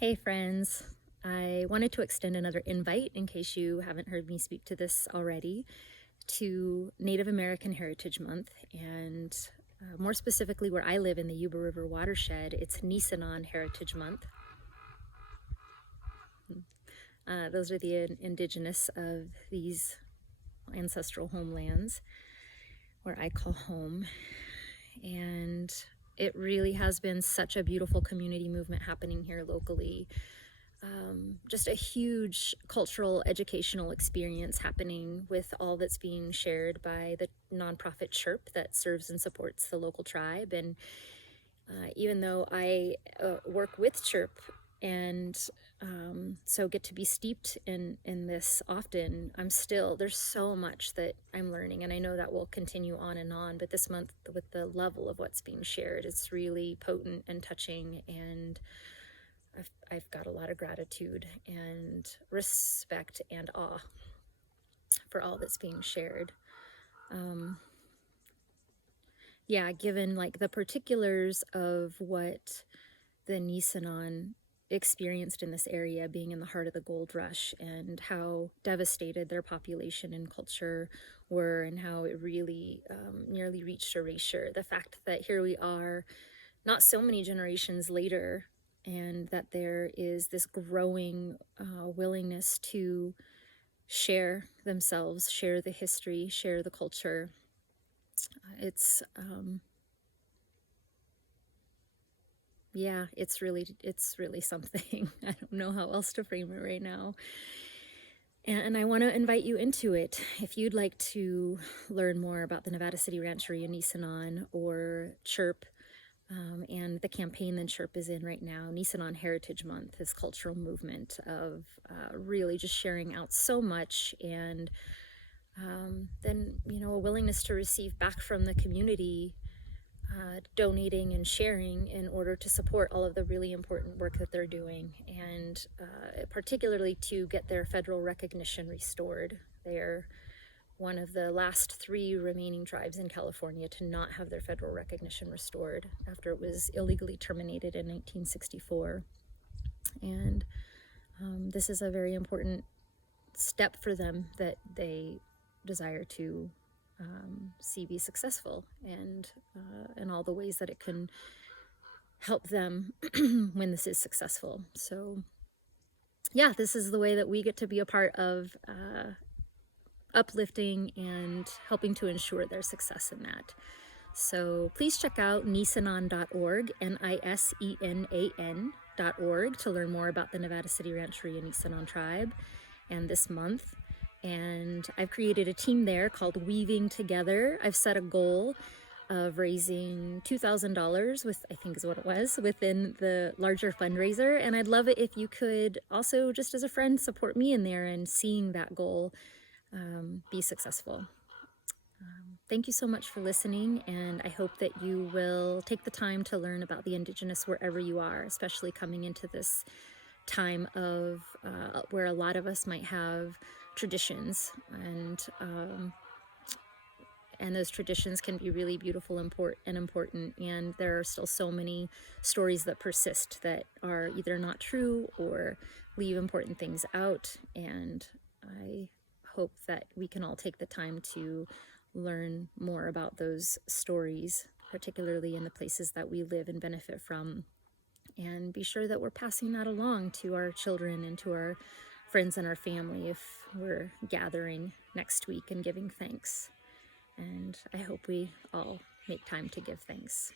Hey friends, I wanted to extend another invite in case you haven't heard me speak to this already to Native American Heritage Month, and more specifically where I live in the Yuba River watershed, it's Nisenan Heritage Month. Those are the indigenous of these ancestral homelands where I call home, and it really has been such a beautiful community movement happening here locally. Just a huge cultural educational experience happening with all that's being shared by the nonprofit Chirp that serves and supports the local tribe. And even though I work with Chirp and so get to be steeped in this often, there's so much that I'm learning, and I know that will continue on and on, but this month with the level of what's being shared, it's really potent and touching, and I've got a lot of gratitude and respect and awe for all that's being shared. Yeah, given like the particulars of what the Nisenan experienced in this area, being in the heart of the gold rush, and how devastated their population and culture were, and how it really nearly reached erasure. The fact that here we are, not so many generations later, and that there is this growing willingness to share themselves, share the history, share the culture. It's yeah, it's really something. I don't know how else to frame it right now. And I want to invite you into it. If you'd like to learn more about the Nevada City Rancheria Nisenan or Chirp, and the campaign that Chirp is in right now, Nisenan Heritage Month, this cultural movement of really just sharing out so much, and then, a willingness to receive back from the community, donating and sharing in order to support all of the really important work that they're doing, and particularly to get their federal recognition restored. They're one of the last 3 remaining tribes in California to not have their federal recognition restored after it was illegally terminated in 1964. And this is a very important step for them that they desire to see be successful, and in all the ways that it can help them when this is successful. So yeah, this is the way that we get to be a part of uplifting and helping to ensure their success in that. So please check out nisenan.org, Nisenan.org, to learn more about the Nevada City Rancheria Nisenan tribe and this month. And I've created a team there called Weaving Together. I've set a goal of raising $2,000 with, I think is what it was, within the larger fundraiser. And I'd love it if you could also, just as a friend, support me in there and seeing that goal be successful. Thank you so much for listening, and I hope that you will take the time to learn about the Indigenous wherever you are, especially coming into this time of where a lot of us might have traditions, and those traditions can be really beautiful and important, and there are still so many stories that persist that are either not true or leave important things out, and I hope that we can all take the time to learn more about those stories, particularly in the places that we live and benefit from, and be sure that we're passing that along to our children and to our friends and our family if we're gathering next week and giving thanks. And I hope we all make time to give thanks.